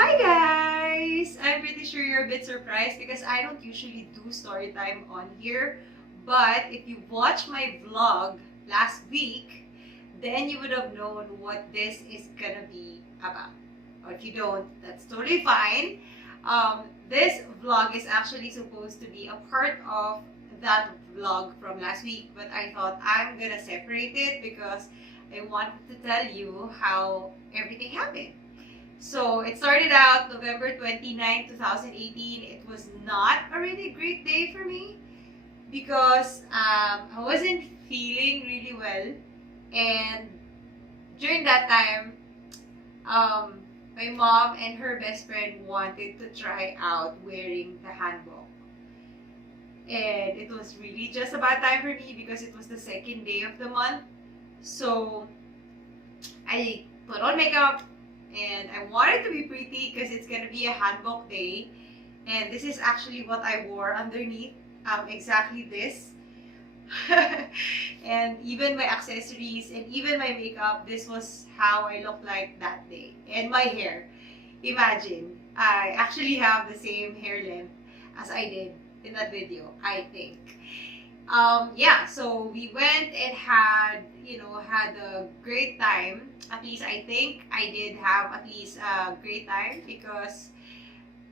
Hi guys! I'm pretty sure you're a bit surprised because I don't usually do story time on here. But if you watched my vlog last week, then you would have known what this is gonna be about. Or if you don't, that's totally fine. This vlog is actually supposed to be a part of that vlog from last week, but I thought I'm gonna separate it because I wanted to tell you how everything happened. So it started out November 29, 2018. It was not a really great day for me because I wasn't feeling really well. And during that time, my mom and her best friend wanted to try out wearing the hanbok. And it was really just a bad time for me because it was the second day of the month. So I put on makeup, and I wanted to be pretty because it's gonna be a hanbok day, and this is actually what I wore underneath, exactly this. And even my accessories and even my makeup, this was how I looked like that day. And my hair, imagine, I actually have the same hair length as I did in that video, I think. Yeah, so we went and had a great time. At least I think I did have at least a great time because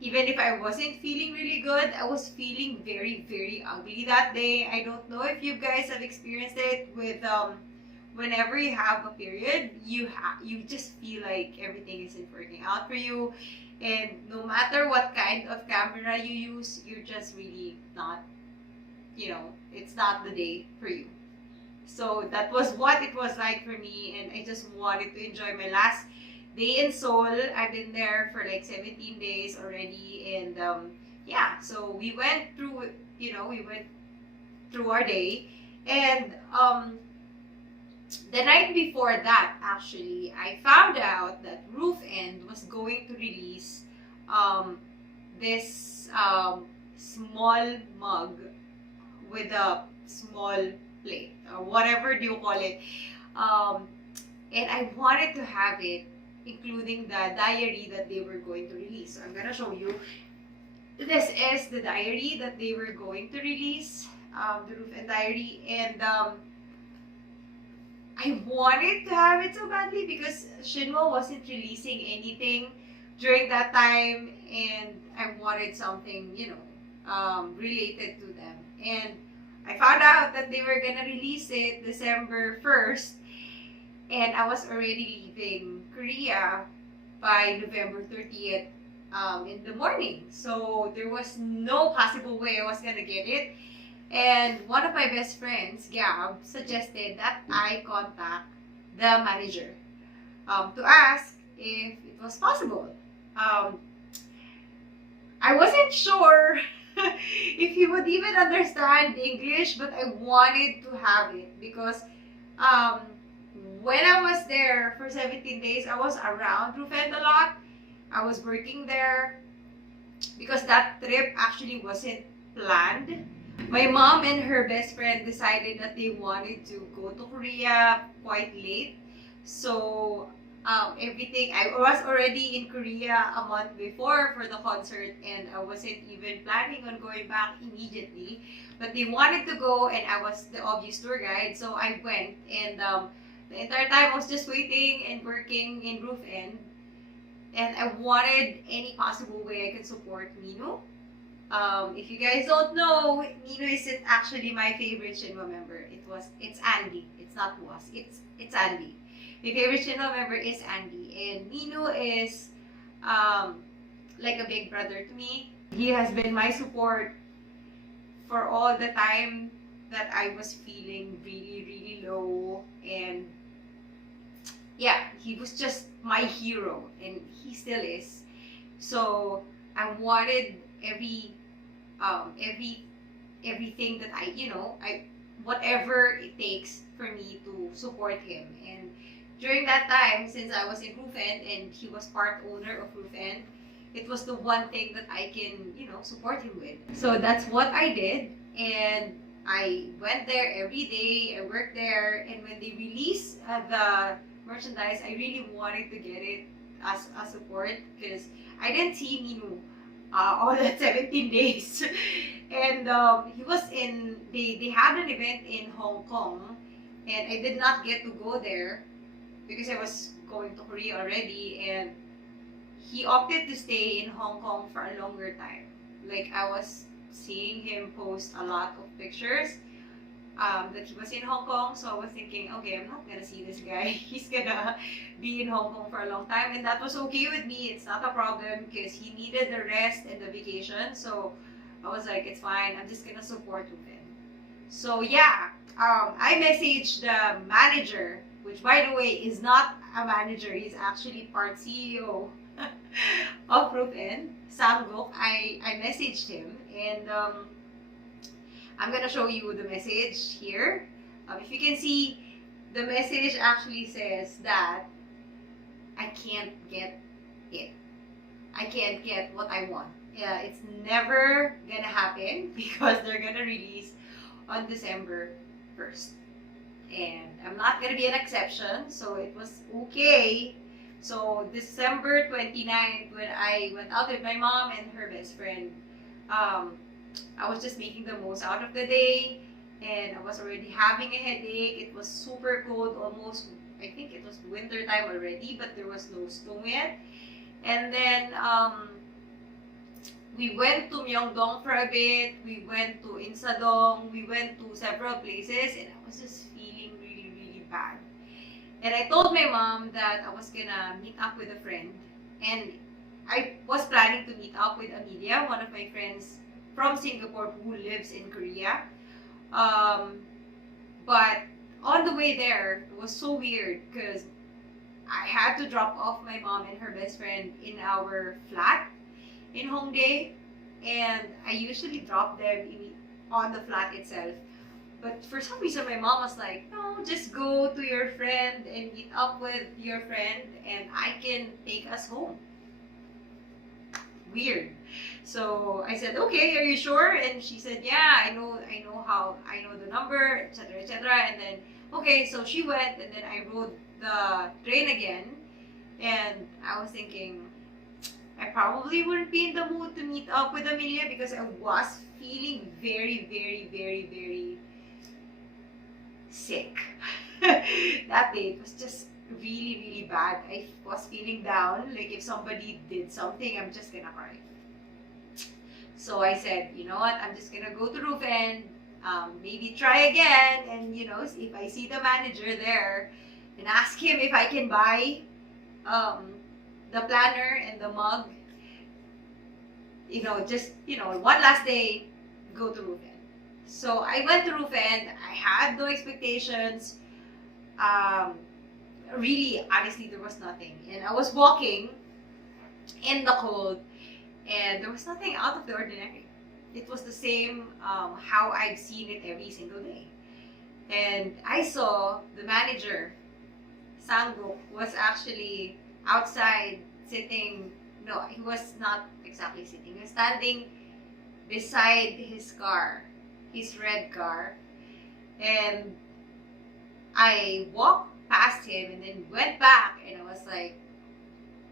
even if I wasn't feeling really good, I was feeling very, very ugly that day. I don't know if you guys have experienced it with whenever you have a period, you just feel like everything isn't working out for you, and no matter what kind of camera you use, you're just really not, it's not the day for you. So that was what it was like for me, and I just wanted to enjoy my last day in Seoul. I've been there for like 17 days already, and yeah, so we went through our day, and the night before that, actually, I found out that Roof End was going to release this small mug with a small plate or whatever do you call it. And I wanted to have it, including the diary that they were going to release. So I'm gonna show you. This is the diary that they were going to release, the Roof End diary, and I wanted to have it so badly because Shinwo wasn't releasing anything during that time, and I wanted something, related to them. And I found out that they were gonna release it December 1st, and I was already leaving Korea by November 30th in the morning. So there was no possible way I was gonna get it. And one of my best friends, Gab, suggested that I contact the manager to ask if it was possible. I wasn't sure if he would even understand English, but I wanted to have it because when I was there for 17 days, I was around Rufend a lot. I was working there because that trip actually wasn't planned. My mom and her best friend decided that they wanted to go to Korea quite late. So everything, I was already in Korea a month before for the concert, and I wasn't even planning on going back immediately. But they wanted to go, and I was the obvious tour guide, so I went. And the entire time I was just waiting and working in Roof End, and I wanted any possible way I could support Mino. If you guys don't know, Nino isn't actually my favorite Shinwa member. It's Andy. It's not was. It's Andy. My favorite Shinwa member is Andy, and Nino is like a big brother to me. He has been my support for all the time that I was feeling really, really low, and yeah, he was just my hero, and he still is. So I wanted everything that I whatever it takes for me to support him. And during that time, since I was in Roof End and he was part owner of Roof End, it was the one thing that I can support him with. So that's what I did, and I went there every day. I worked there, and when they released the merchandise, I really wanted to get it as a support because I didn't see Minu all that 17 days. And he was in, they had an event in Hong Kong, and I did not get to go there because I was going to Korea already, and he opted to stay in Hong Kong for a longer time. Like, I was seeing him post a lot of pictures that he was in Hong Kong, so I was thinking, okay, I'm not gonna see this guy. He's gonna be in Hong Kong for a long time, and that was okay with me. It's not a problem because he needed the rest and the vacation, so I was like, it's fine. I'm just gonna support him. So yeah, I messaged the manager, which by the way is not a manager. He's actually part CEO of Rufen, Samgok. I messaged him, and I'm gonna show you the message here. If you can see, the message actually says that I can't get it. I can't get what I want. Yeah, it's never gonna happen because they're gonna release on December 1st. And I'm not gonna be an exception, so it was okay. So December 29th, when I went out with my mom and her best friend, I was just making the most out of the day, and I was already having a headache. It was super cold, almost, I think it was winter time already, but there was no snow yet. And then we went to Myeongdong for a bit, we went to Insadong, we went to several places, and I was just feeling really, really bad. And I told my mom that I was gonna meet up with a friend, and I was planning to meet up with Amelia, one of my friends from Singapore who lives in Korea. But on the way there, it was so weird because I had to drop off my mom and her best friend in our flat in Hongdae, and I usually drop them on the flat itself. But for some reason, my mom was like, no, just go to your friend and meet up with your friend, and I can take us home. Weird. So I said, okay, are you sure? And she said, yeah, I know the number, etc., etc. And then, okay, so she went, and then I rode the train again, and I was thinking, I probably wouldn't be in the mood to meet up with Amelia because I was feeling very, very, very, very sick. That day it was just really, really bad. I was feeling down, like if somebody did something, I'm just gonna cry. So I said, you know what, I'm just gonna go to Rufen, maybe try again, and if I see the manager there, and ask him if I can buy the planner and the mug, just one last day, go to Rufen. So I went to Rufen. I had no expectations. Really, honestly, there was nothing. And I was walking in the cold, and there was nothing out of the ordinary. It was the same how I've seen it every single day. And I saw the manager, Sangguk, was actually outside sitting. No, he was not exactly sitting. He was standing beside his car, his red car. And I walked past him and then went back, and I was like,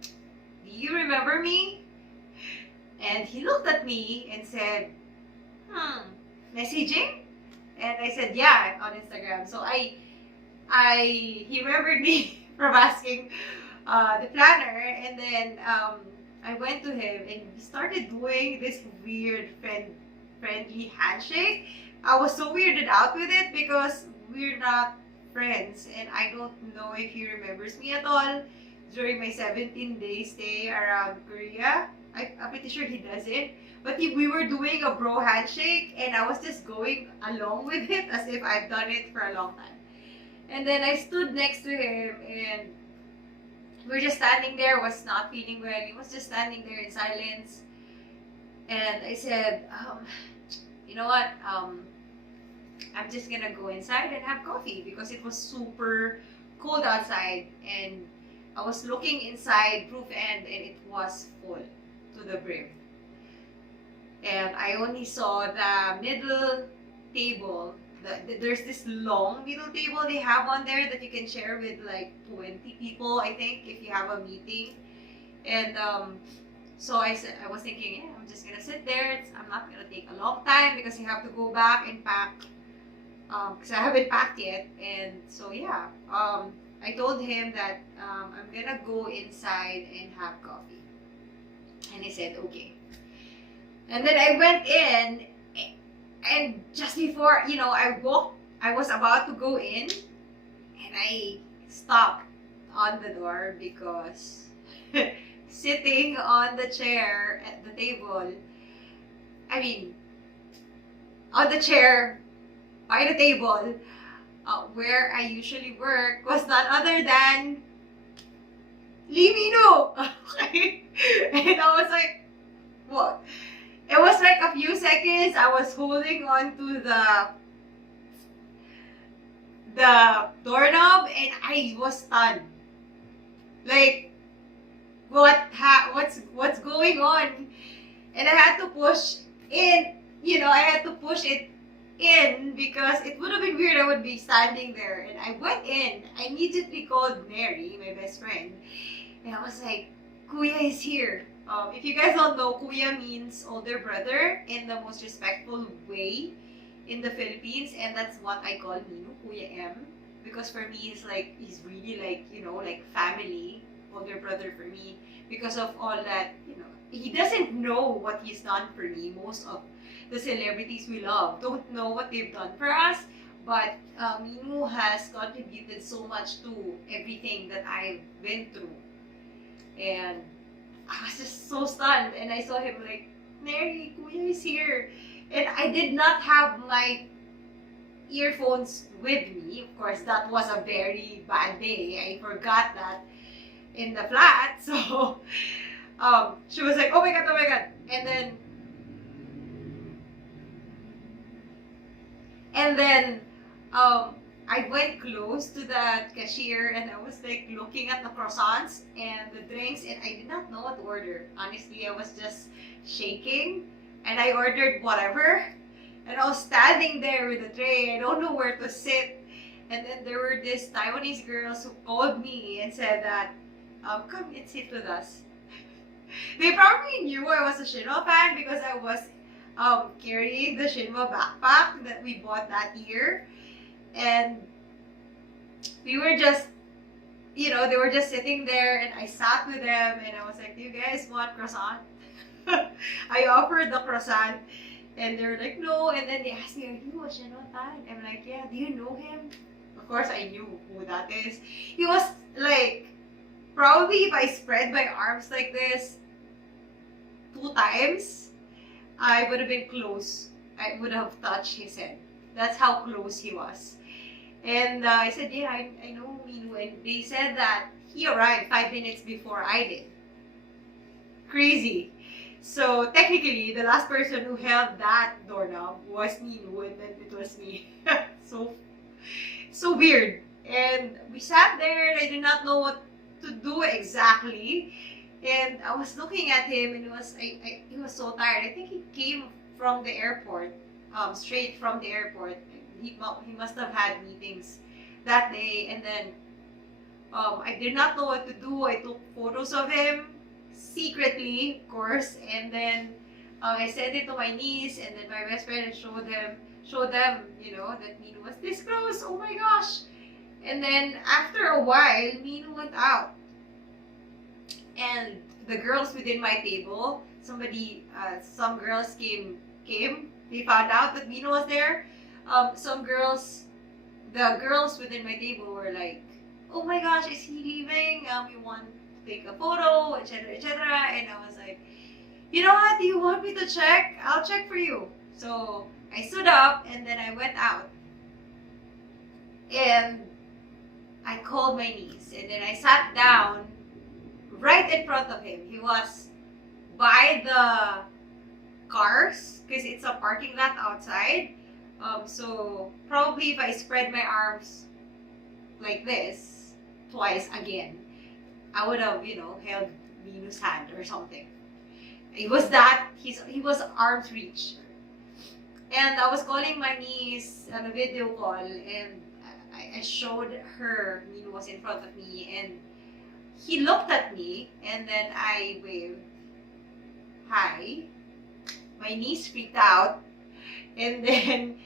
do you remember me? And he looked at me and said, messaging? And I said, yeah, on Instagram. So he remembered me from asking the planner, and then I went to him and we started doing this weird friendly handshake. I was so weirded out with it because we're not friends, and I don't know if he remembers me at all during my 17-day stay around Korea. I'm pretty sure he doesn't. But we were doing a bro handshake, and I was just going along with it as if I've done it for a long time. And then I stood next to him, and we're just standing there. Was not feeling well. He was just standing there in silence. And I said, you know what? I'm just gonna go inside and have coffee because it was super cold outside, and I was looking inside roof end, and it was full to the brim. And I only saw the middle table. There's this long middle table they have on there that you can share with like 20 people, I think, if you have a meeting. And so I was thinking, yeah, I'm just gonna sit there. I'm not gonna take a long time because you have to go back and pack. Because I haven't packed yet. And so yeah, I told him that I'm gonna go inside and have coffee. And he said, okay. And then I went in, and just before, I was about to go in, and I stopped on the door because sitting on the chair at the table, I mean, on the chair by the table where I usually work was none other than Limino. Okay? And I was like, what? It was like a few seconds. I was holding on to the doorknob, and I was stunned. Like, what's going on? And I had to push in. I had to push it in because it would have been weird. I would be standing there, and I went in. I immediately called Mary, my best friend, and I was like, "Kuya is here." If you guys don't know, Kuya means older brother in the most respectful way in the Philippines, and that's what I call Minu, Kuya M, because for me he's really like family, older brother for me, because of all that. He doesn't know what he's done for me. Most of the celebrities we love don't know what they've done for us, but Minu has contributed so much to everything that I've been through. And I was just so stunned, and I saw him like, Mary, Kuya is here. And I did not have my earphones with me. Of course, that was a very bad day. I forgot that in the flat. So she was like, oh my god, oh my god. And then I went close to the cashier, and I was like looking at the croissants and the drinks, and I did not know what to order. Honestly, I was just shaking, and I ordered whatever. And I was standing there with a tray. I don't know where to sit. And then there were these Taiwanese girls who called me and said that, come and sit with us. They probably knew I was a Shinwa fan because I was carrying the Shinwa backpack that we bought that year. And we were just, they were just sitting there, and I sat with them, and I was like, do you guys want croissant? I offered the croissant, and they were like, no. And then they asked me, are you a Shinwa fan? I'm like, yeah, do you know him? Of course, I knew who that is. He was like, probably if I spread my arms like this 2 times, I would have been close. I would have touched his head. That's how close he was. And I said, yeah, I know Minu. And they said that he arrived 5 minutes before I did. Crazy. So technically, the last person who held that doorknob was Minu, and then it was me. so weird. And we sat there, and I did not know what to do exactly. And I was looking at him, and he was so tired. I think he came from the airport, straight from the airport. He must have had meetings that day. And then I did not know what to do. I took photos of him secretly, of course, and then I sent it to my niece, and then my best friend showed them, that Minu was this close. Oh my gosh! And then after a while, Minu went out, and the girls within my table, some girls came. They found out that Minu was there. The girls within my table were like, oh my gosh, is he leaving? We want to take a photo, etc., etc. And I was like, you know what? Do you want me to check? I'll check for you. So I stood up, and then I went out. And I called my niece, and then I sat down right in front of him. He was by the cars, because it's a parking lot outside. So probably if I spread my arms like this twice again, I would have, held Minu's hand or something. He was arm's reach. And I was calling my niece on a video call, and I showed her Minu was in front of me, and he looked at me, and then I waved hi. My niece freaked out, and then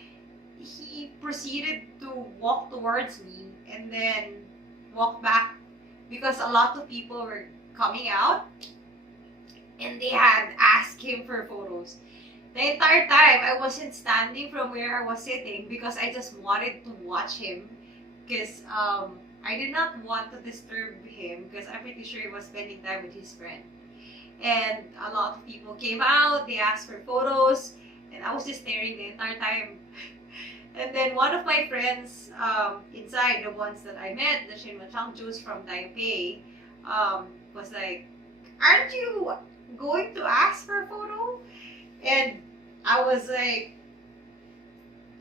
he proceeded to walk towards me and then walk back because a lot of people were coming out and they had asked him for photos. The entire time, I wasn't standing from where I was sitting because I just wanted to watch him because I did not want to disturb him because I'm pretty sure he was spending time with his friend. And a lot of people came out, they asked for photos, and I was just staring the entire time. And then one of my friends inside, the ones that I met, the Shinwachang Jews from Taipei, was like, aren't you going to ask for a photo? And I was like,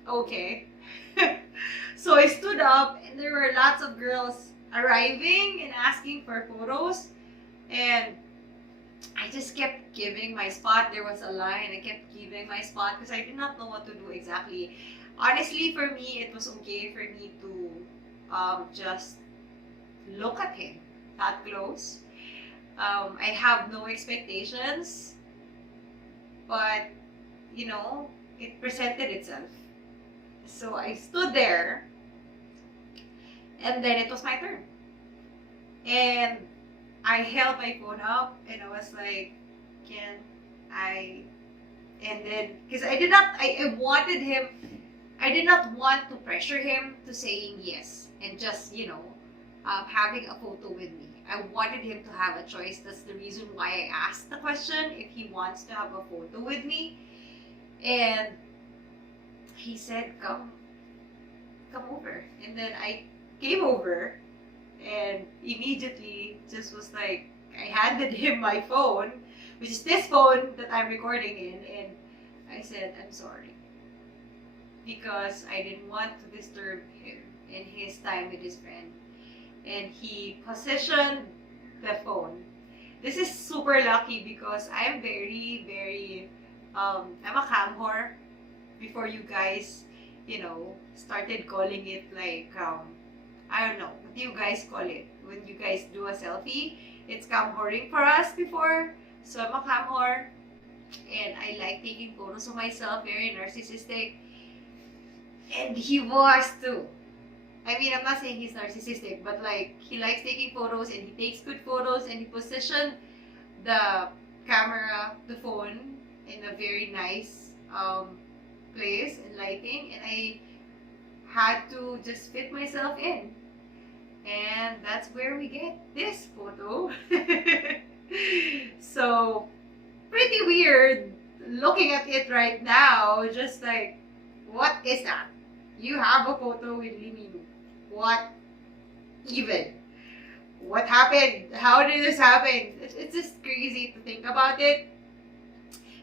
okay. So I stood up, and there were lots of girls arriving and asking for photos. And I just kept giving my spot. There was a line. I kept giving my spot because I did not know what to do exactly. Honestly, for me, it was okay for me to just look at him that close. I have no expectations, but you know, it presented itself. So I stood there, and then it was my turn. And I held my phone up, and I was like, can I? And then, because I wanted him, I did not want to pressure him to saying yes and just, you know, having a photo with me. I wanted him to have a choice. That's the reason why I asked the question if he wants to have a photo with me. And he said, come over. And then I came over, and immediately just was like, I handed him my phone, which is this phone that I'm recording in, and I said, I'm sorry. Because I didn't want to disturb him in his time with his friend. And he positioned the phone. This is super lucky because I'm very, very, I'm a cam whore. Before you guys, you know, started calling it like, I don't know, what do you guys call it? When you guys do a selfie, it's cam whoring for us before. So I'm a cam whore, and I like taking photos of myself, very narcissistic. And he was too. I mean, I'm not saying he's narcissistic, but like, he likes taking photos and he takes good photos, and he positioned the camera, the phone, in a very nice place and lighting, and I had to just fit myself in. And that's where we get this photo. So, pretty weird looking at it right now, just like, what is that? You have a photo with Liminu. What even? What happened? How did this happen? It's just crazy to think about it.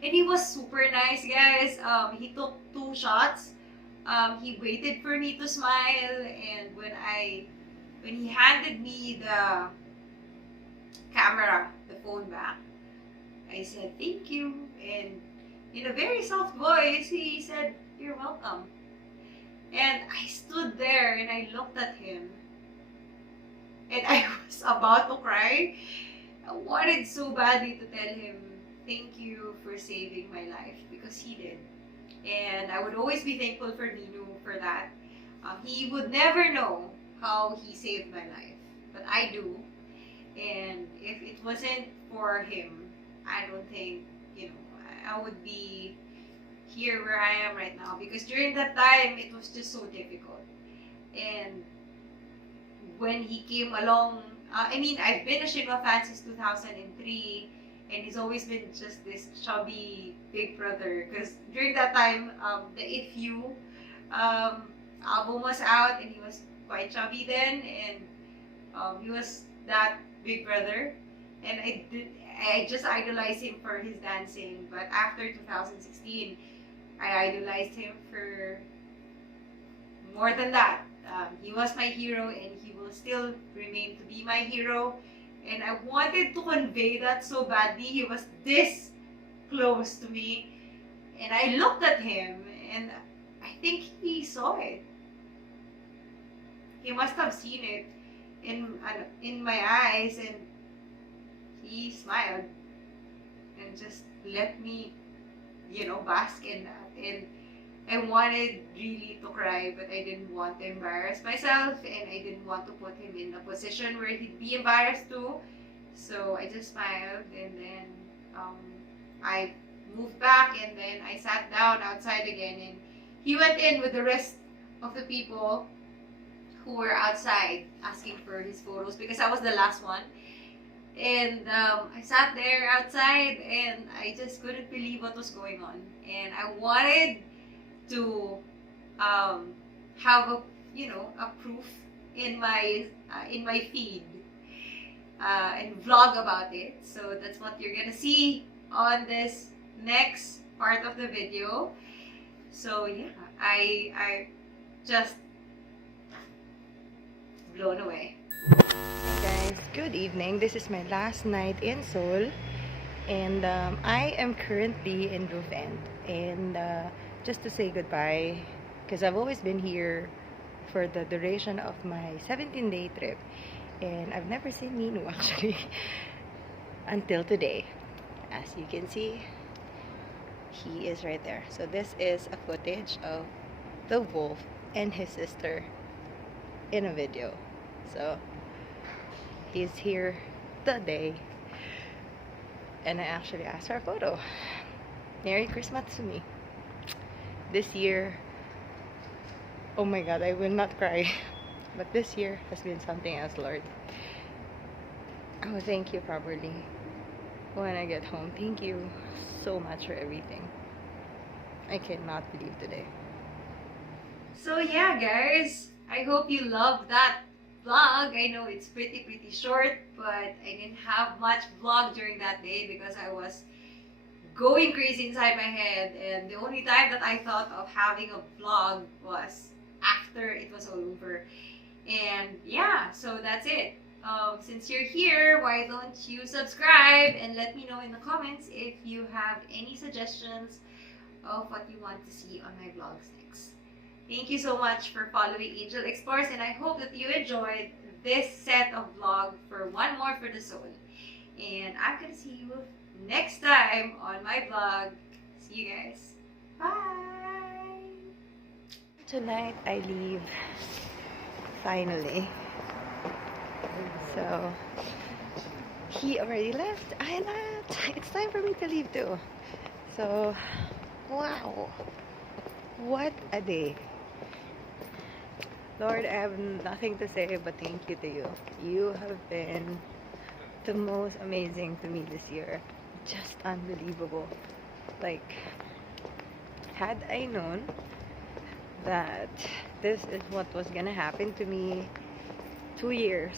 And he was super nice, guys. He took 2 shots. He waited for me to smile, and when he handed me the camera, the phone back, I said thank you, and in a very soft voice, he said, "You're welcome." And I stood there and I looked at him, and I was about to cry. I wanted so badly to tell him thank you for saving my life, because he did. And I would always be thankful for Ninu for that. He would never know how he saved my life, but I do. And if it wasn't for him, I don't think, you know, I would be here where I am right now, because during that time, it was just so difficult. And when he came along, I mean, I've been a Shinwa fan since 2003, and he's always been just this chubby big brother, because during that time, the If You album was out, and he was quite chubby then, and he was that big brother, and I just idolized him for his dancing. But after 2016, I idolized him for more than that. He was my hero, and he will still remain to be my hero. And I wanted to convey that so badly. He was this close to me, and I looked at him, and I think he saw it. He must have seen it, in my eyes, and he smiled and just let me, bask in that. And I wanted really to cry, but I didn't want to embarrass myself, and I didn't want to put him in a position where he'd be embarrassed too. So I just smiled, and then I moved back, and then I sat down outside again, and he went in with the rest of the people who were outside asking for his photos because I was the last one. And I sat there outside, and I just couldn't believe what was going on. And I wanted to have a proof in my feed, and vlog about it. So that's what you're gonna see on this next part of the video. So yeah, I just blown away. Hey guys, good evening. This is my last night in Seoul, and I am currently in Roof End, and just to say goodbye, because I've always been here for the duration of my 17-day trip, and I've never seen Minu actually until today. As you can see, he is right there. So this is a footage of the wolf and his sister in a video. So he's here today, and I actually asked for a photo. Merry Christmas to me. This year, oh my god, I will not cry, but this year has been something else, Lord. I will thank you properly when I get home. Thank you so much for everything. I cannot believe today. So yeah, guys, I hope you love that vlog. I know it's pretty short, but I didn't have much vlog during that day because I was going crazy inside my head, and the only time that I thought of having a vlog was after it was all over. And yeah, so that's it. Since you're here, why don't you subscribe and let me know in the comments if you have any suggestions of what you want to see on my vlogs next. Thank you so much for following Angel Explores, and I hope that you enjoyed this set of vlog for One More for the Soul. And I'm gonna see you next time on my vlog. See you guys. Bye! Tonight I leave, finally. So he already left, I left. It's time for me to leave too. So wow, what a day. Lord, I have nothing to say but thank you to you. You have been the most amazing to me this year. Just unbelievable. Like, had I known that this is what was gonna happen to me 2 years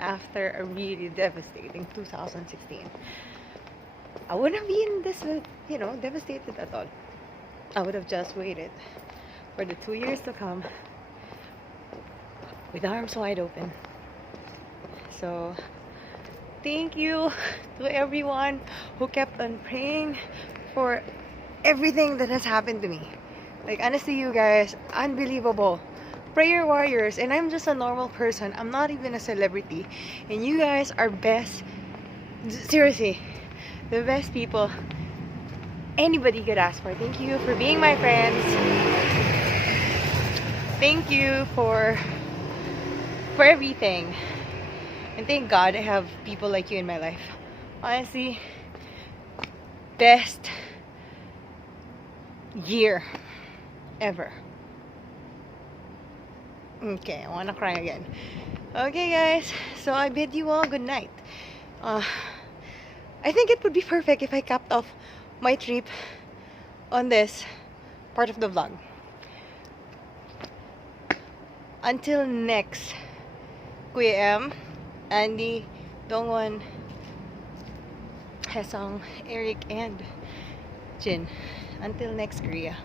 after a really devastating 2016, I wouldn't have been this, devastated at all. I would have just waited for the 2 years to come with arms wide open. So thank you to everyone who kept on praying for everything that has happened to me. Like, honestly, you guys, unbelievable prayer warriors, and I'm just a normal person. I'm not even a celebrity, and you guys are best, seriously, the best people anybody could ask for. Thank you for being my friends. Thank you for everything, and thank God I have people like you in my life. Honestly, best year ever. Okay, I wanna cry again. Okay guys, so I bid you all good night. I think it would be perfect if I capped off my trip on this part of the vlog. Until next, Kuya M, Andy, Dongwon, Hesong, Eric, and Jin. Until next, Korea.